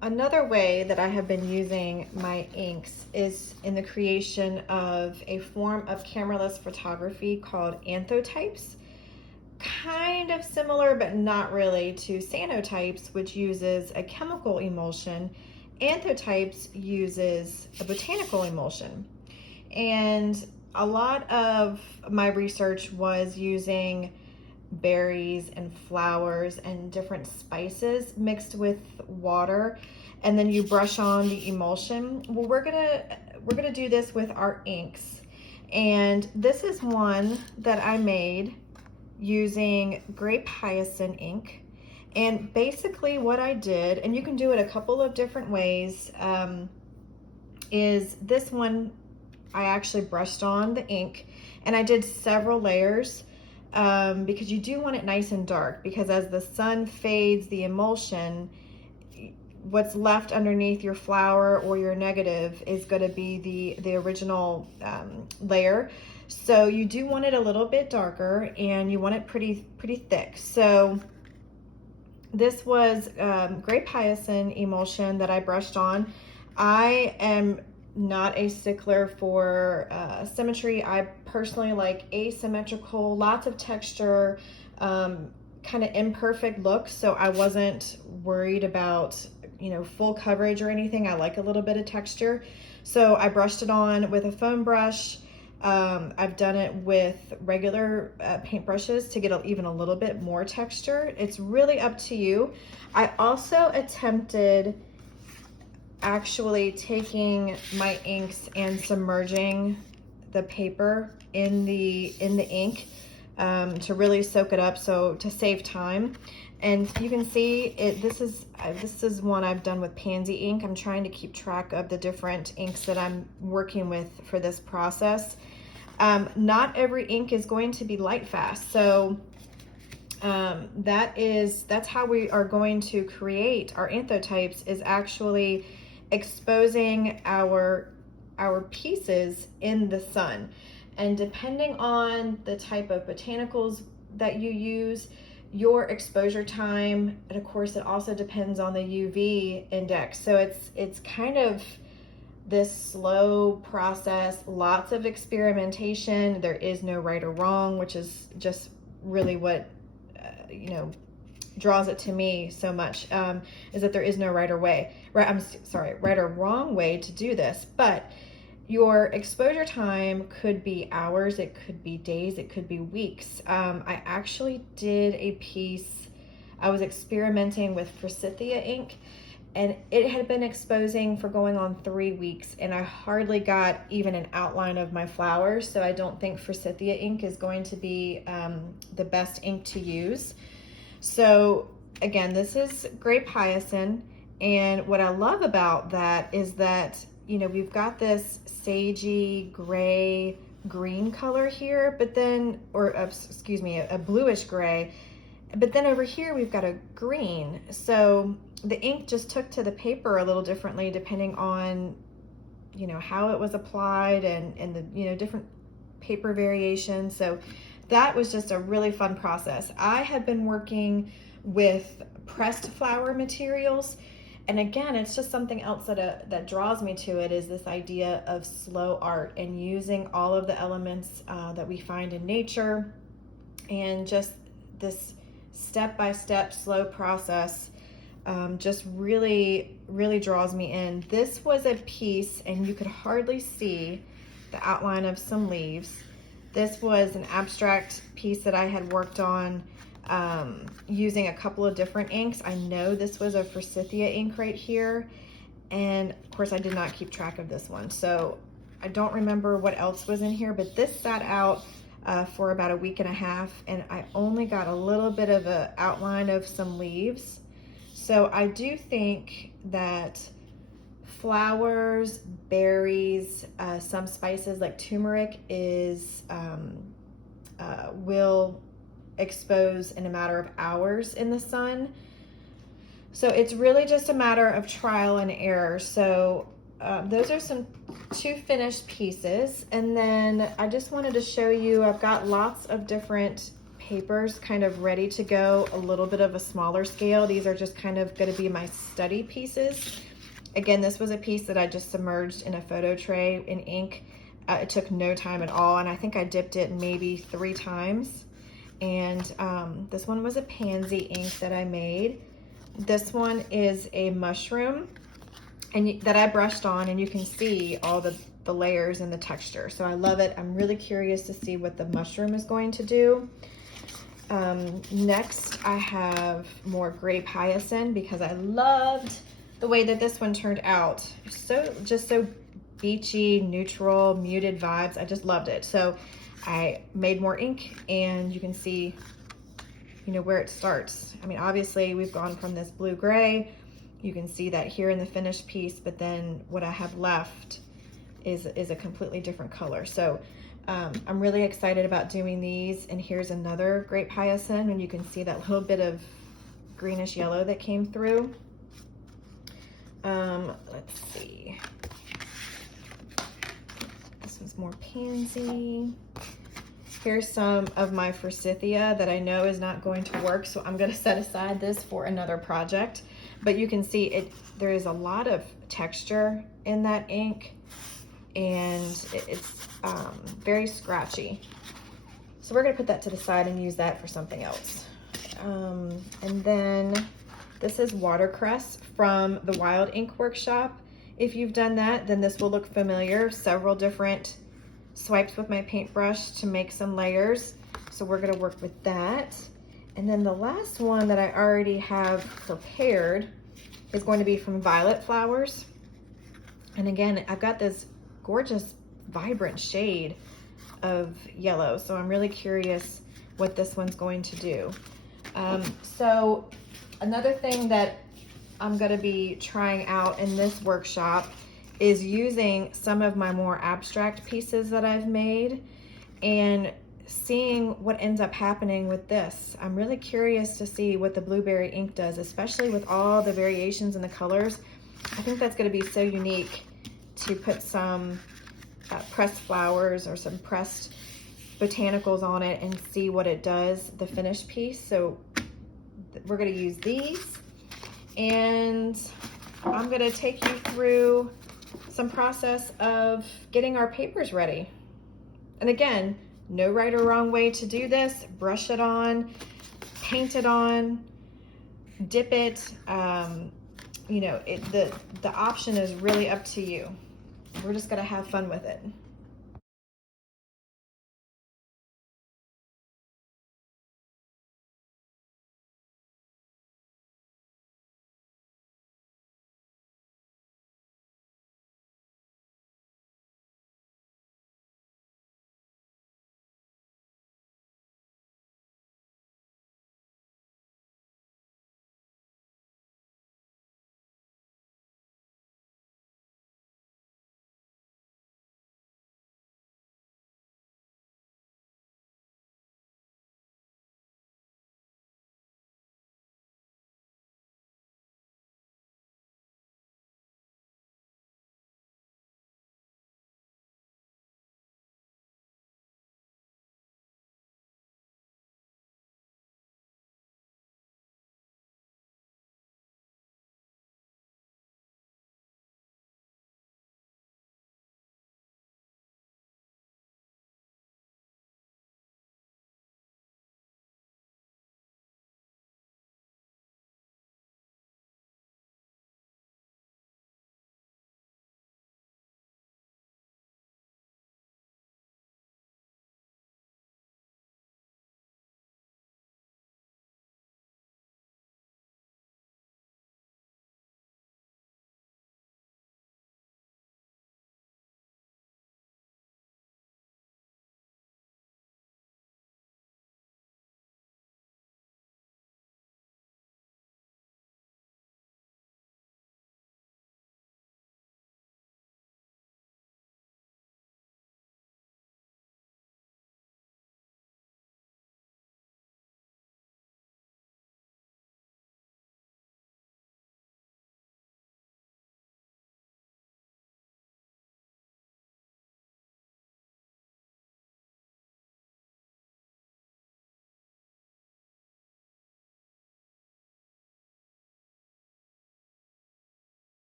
Another way that I have been using my inks is in the creation of a form of cameraless photography called Anthotypes. Kind of similar, but not really, to Cyanotypes, which uses a chemical emulsion. Anthotypes uses a botanical emulsion. And a lot of my research was using berries and flowers and different spices mixed with water, and then you brush on the emulsion. Well, we're gonna do this with our inks, and this is one that I made using grape hyacinth ink. And basically what I did, and you can do it a couple of different ways, is this one I actually brushed on the ink, and I did several layers because you do want it nice and dark, because as the sun fades the emulsion, what's left underneath your flower or your negative is going to be the original layer. So you do want it a little bit darker, and you want it pretty thick. So this was grape hyacinth emulsion that I brushed on. I am not a stickler for symmetry. I personally like asymmetrical, lots of texture, kind of imperfect looks. So I wasn't worried about, you know, full coverage or anything. I like a little bit of texture. So I brushed it on with a foam brush. I've done it with regular paintbrushes to get even a little bit more texture. It's really up to you. I also attempted actually taking my inks and submerging the paper in the ink to really soak it up, so to save time. And you can see it. This is one I've done with pansy ink. I'm trying to keep track of the different inks that I'm working with for this process. Not every ink is going to be light fast, so that's how we are going to create our anthotypes, is actually exposing our pieces in the sun. And depending on the type of botanicals that you use, your exposure time, and of course it also depends on the UV index. So it's kind of this slow process, lots of experimentation. There is no right or wrong, which is just really what you know, draws it to me so much, is that there is no right or wrong way to do this. But your exposure time could be hours, it could be days, it could be weeks. I actually did a piece, I was experimenting with forsythia ink, and it had been exposing for going on 3 weeks, and I hardly got even an outline of my flowers. So I don't think forsythia ink is going to be the best ink to use. So again, this is grape hyacinth, and what I love about that is that, you know, we've got this sagey gray green color here, but then, excuse me, a bluish gray, but then over here we've got a green. So the ink just took to the paper a little differently depending on, you know, how it was applied and the, you know, different paper variations. So that was just a really fun process. I have been working with pressed flower materials, and again, it's just something else that draws me to it, is this idea of slow art and using all of the elements that we find in nature, and just this step-by-step slow process just really draws me in. This was a piece, and you could hardly see the outline of some leaves. This was an abstract piece that I had worked on using a couple of different inks. I know this was a forsythia ink right here, and of course I did not keep track of this one, so I don't remember what else was in here, but this sat out for about a week and a half, and I only got a little bit of an outline of some leaves. So I do think that flowers, berries, some spices like turmeric will expose in a matter of hours in the sun. So it's really just a matter of trial and error. So those are two finished pieces. And then I just wanted to show you, I've got lots of different papers kind of ready to go, a little bit of a smaller scale. These are just kind of going to be my study pieces. Again, this was a piece that I just submerged in a photo tray in ink. It took no time at all, and I think I dipped it maybe 3 times. And this one was a pansy ink that I made. This one is a mushroom and that I brushed on, and you can see all the layers and the texture. So I love it. I'm really curious to see what the mushroom is going to do. Next, I have more grape hyacinth because I loved the way that this one turned out. Just so beachy, neutral, muted vibes. I just loved it. So I made more ink, and you can see, you know, where it starts. I mean, obviously we've gone from this blue-gray. You can see that here in the finished piece, but then what I have left is a completely different color. So I'm really excited about doing these. And here's another grape hyacinth, and you can see that little bit of greenish yellow that came through. Let's see. This one's more pansy. Here's some of my forsythia that I know is not going to work, so I'm going to set aside this for another project. But you can see there is a lot of texture in that ink, and it's very scratchy. So we're going to put that to the side and use that for something else. And then this is Watercress from the Wild Ink Workshop. If you've done that, then this will look familiar. Several different swipes with my paintbrush to make some layers. So we're going to work with that. And then the last one that I already have prepared is going to be from Violet Flowers. And again, I've got this gorgeous, vibrant shade of yellow. So I'm really curious what this one's going to do. So another thing that I'm going to be trying out in this workshop is using some of my more abstract pieces that I've made and seeing what ends up happening with this. I'm really curious to see what the blueberry ink does, especially with all the variations in the colors. I think that's going to be so unique to put some pressed flowers or some pressed botanicals on it and see what it does, the finished piece. So we're going to use these, and I'm going to take you through some process of getting our papers ready. And again, no right or wrong way to do this. Brush it on, paint it on, dip it. You know, the option is really up to you. We're just gonna have fun with it.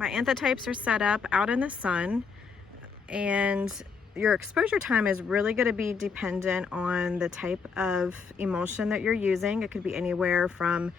My Anthotypes are set up out in the sun, and your exposure time is really going to be dependent on the type of emulsion that you're using. It could be anywhere from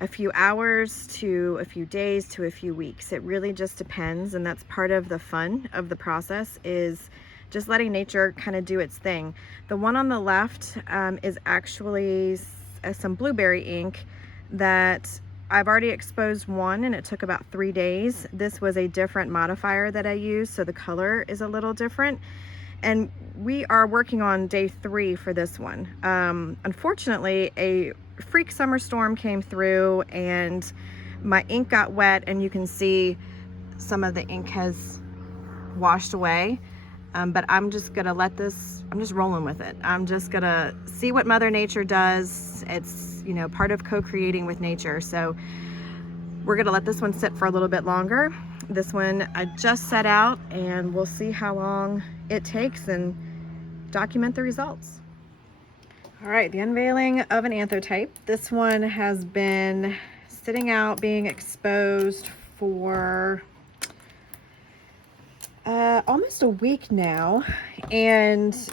a few hours to a few days to a few weeks. It really just depends, and that's part of the fun of the process, is just letting nature kind of do its thing. The one on the left is actually some blueberry ink that I've already exposed one, and it took about 3 days. This was a different modifier that I used, so the color is a little different. And we are working on day 3 for this one. Unfortunately, a freak summer storm came through and my ink got wet, and you can see some of the ink has washed away. But I'm just gonna let this, I'm just rolling with it. I'm just gonna see what Mother Nature does. It's, you know, part of co-creating with nature. So we're gonna let this one sit for a little bit longer. This one I just set out, and we'll see how long it takes and document the results. All right, the unveiling of an Anthotype. This one has been sitting out, being exposed for almost a week now, and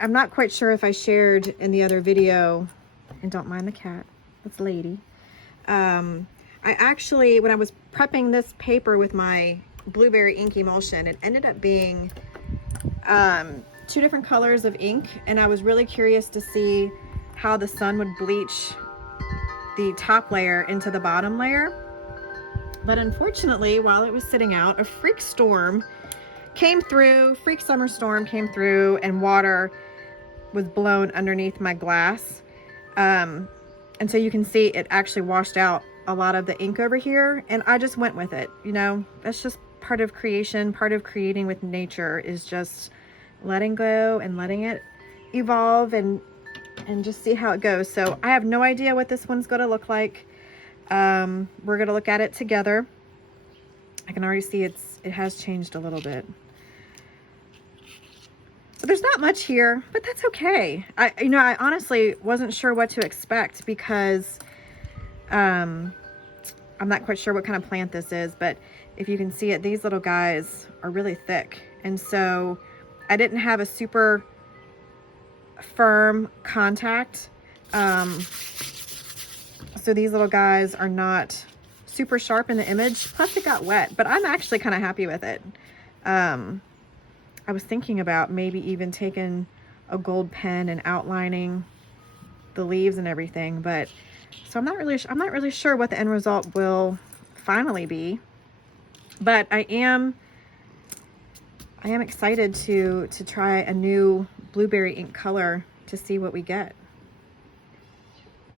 I'm not quite sure if I shared in the other video, and don't mind the cat, that's Lady. I actually, when I was prepping this paper with my blueberry ink emulsion, it ended up being 2 different colors of ink, and I was really curious to see how the sun would bleach the top layer into the bottom layer. But unfortunately, while it was sitting out, a freak summer storm came through, and water was blown underneath my glass. And so you can see it actually washed out a lot of the ink over here, and I just went with it. You know, that's just part of creation, part of creating with nature, is just letting go and letting it evolve and just see how it goes. So I have no idea what this one's going to look like. We're going to look at it together. I can already see it has changed a little bit. So there's not much here, but that's okay. I honestly wasn't sure what to expect, because I'm not quite sure what kind of plant this is, but if you can see it, these little guys are really thick. And so I didn't have a super firm contact. So these little guys are not super sharp in the image, plus it got wet, but I'm actually kind of happy with it. I was thinking about maybe even taking a gold pen and outlining the leaves and everything, but so I'm not really sure what the end result will finally be, but I am excited to try a new blueberry ink color to see what we get.